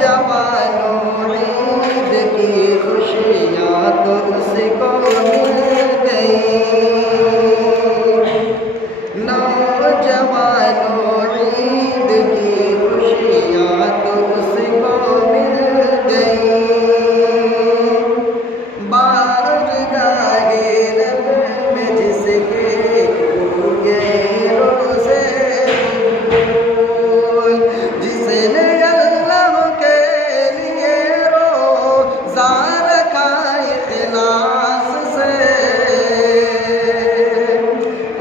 नौजवानों ईद की खुशियाँ तो उसको मिल गई। नौजवानों ईद की खुशियाँ तो उसको मिल गई। बारगाहे रब में जिसके उगे रोज़े कबूल, जिसने अल्लाह के लिए रोज़ा रखा इख़लास से,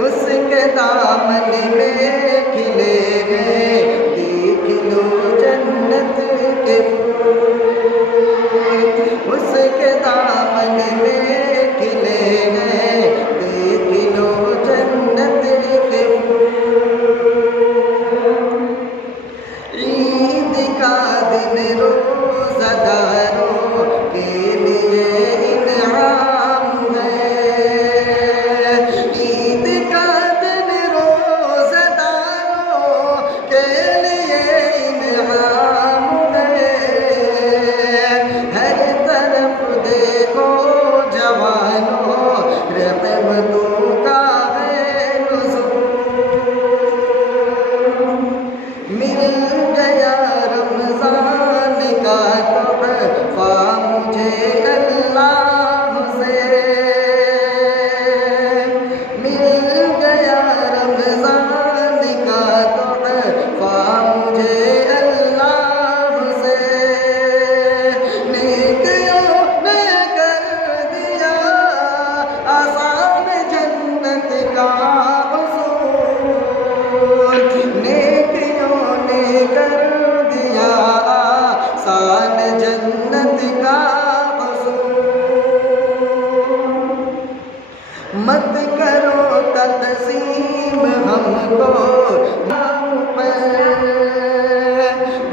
उसके दामन में खिले हैं देख लो जन्नत के फूल। उसके दामन में खिले हैं देख लो जन्नत के फूल। ईद का दिन रोज़ादारों के लिए इनाम है। ईद का दिन रोज़ादारों के लिए इनाम है। हर तरफ देखो जवानों रहमतों का है नुज़ूल। मिल गया रमज़ान का तोहफ़ा मुझे अल्लाह से। मिल गया रमज़ान का तोहफ़ा मुझे अल्लाह से। नेकियों ने कर दिया आसान जन्नत का वसूल। नेकियों ने कर दिया आसान जन्नत का वसूल। मत करो तक़सीम हमको नाम पर,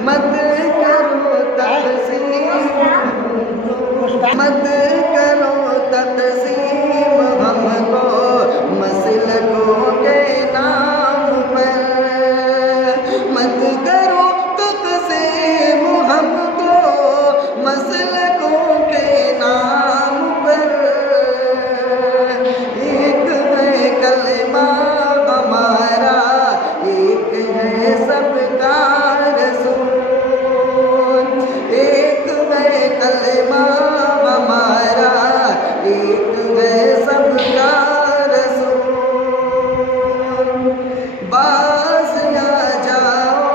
मत करो तक़सीम, मत करो तक़सीम हमको मसलकों के नाम पर। मत करो तक़सीम हमको मसलकों के नाम पर। एक है कलमा हमारा, एक है सबका रसूल। एक है कलमा हमारा, एक है सबका रसूल। बाज़ आ जाओ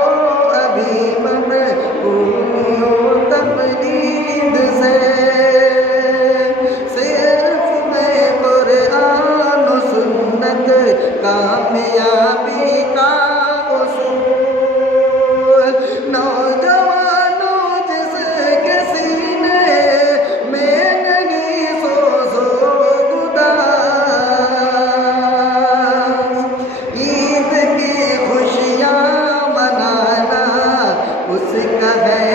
अभी महबूबियों तक़लीद से, सिर्फ मैं कुरान और सुन्नत कामयाबी का उसूल। नौजवानों जिसके सीने में नहीं सोज़ो गुदास, ईद की खुशियाँ मनाना उसका है